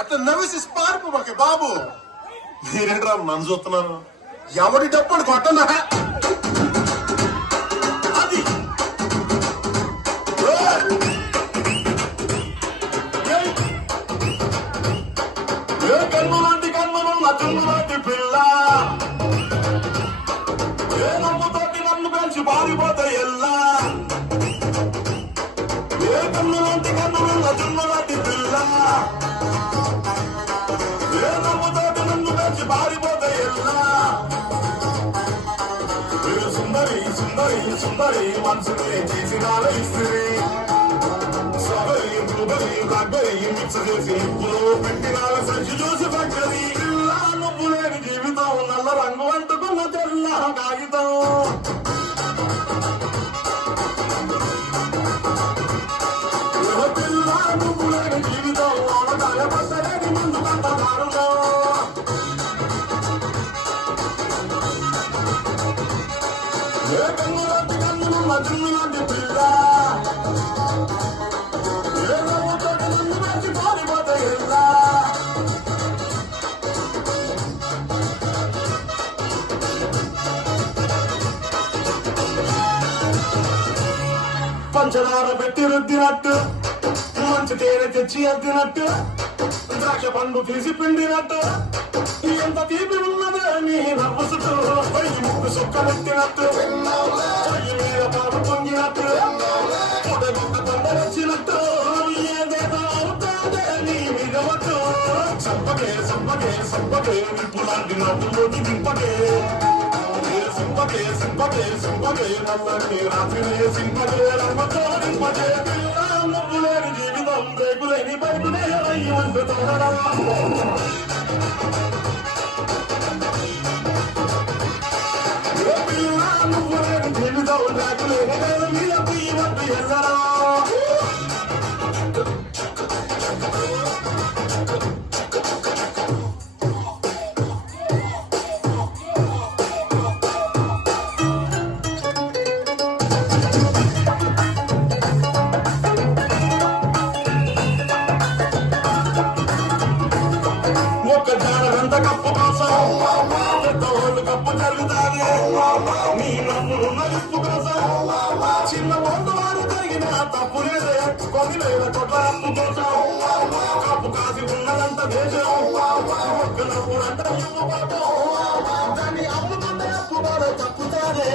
అట్లా నవ్వేసి పారిపోకే బాబు. మీరేంట్రా నన్ను చూస్తున్నారు? ఎవడి డబ్బులు కొట్టనా అది కన్నులాంటి కన్నులు నా కన్నులాంటి పిల్ల ఏ నమ్ముతోటి నన్ను పెంచి పారిపోతే ఎల్లా. ఏ కన్నులాంటి కన్నులు నా కన్నులాంటి పిల్ల ఏ నమ్ముతోటి నన్ను పెంచి పారిపోతే ఎల్లా. సుందరి సుందరి సుందరి మనసుని చేసినాల ఇస్త్రీ సబరి గుబరి దగ్గరి మిక్స్ చేసి ఇప్పుడు పెట్టినాల సంచి చూసి పక్కది. పిల్ల నువ్వు లేని జీవితం నల్ల రంగు అంటుకున్న తెల్ల కాగితం. పిల్ల నువ్వు లేని జీవితం ఆవకాయ పట్టలేని ముందు కంట దారుణం. ఏ కన్నులాంటి కన్నులు నా జున్నులాంటి పిల్ల ఏ నవ్వుతోటి నన్ను మంచి పారిపోతే ఎల్లా. పంచదార పెట్టి రుద్దినట్టు మంచి తేనె తెచ్చి అద్దినట్టు ద్రాక్ష పండు తీసి పిండినట్టు ఎంత తీపి ఉన్నదే నీ నవ్వు చుట్టూ. పైకి ముక్కు సుక్కలెత్తినట్టు పై మీద పాటు పొంగినట్టు పొడగుడ్డ కొండరొచ్చినట్టు ఏదేదో అవుతాదే నీ మీద మట్టు. సంపగే సంపగే సంపగే నిప్పులాంటి నవ్వులోకి దింపగే. సింపగే సింపగే సింపగే నల్లని రాత్రినే సింపగే రమ్మతో నింపగే. పిల్ల నవ్వు లేని జీవితం రేగులేని బయటనే అయ్యి ఉంటున్నారా. పిల్ల నువ్వు లేని జీవితం రేగులేని మీద బియ్య వద్దు ఎల్లరా. ఒక్క జానగంత కప్పు కోసం పెద్దవాళ్ళు కప్పు జరుగుతాది. నీ నవ్వులు నలుపు కోసం చిన్న వంద వారు జరిగిన తప్పు లేదే. కొన్ని వేల కోట్ల అప్పు కోసం కప్పు కాసి ఉన్నదంత దేశం. ఒక్క నవ్వులంట దాన్ని అమ్ముకుంటే అప్పు కూడా తప్పుతాదే.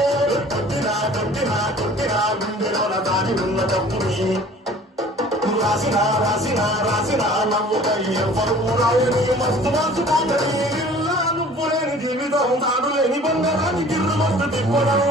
కొట్టినా కొట్టినా కొట్టినా గుండెలోన దాని ఉన్న తప్పుని రాసిన రాసిన రాసిన నవ్వుకై ఎవరు రాయని మస్తు మార్చుకోగలి. ఇలా నువ్వు లేని జీవితం తాడు లేని బంగారానికి మస్తు తిప్పడం.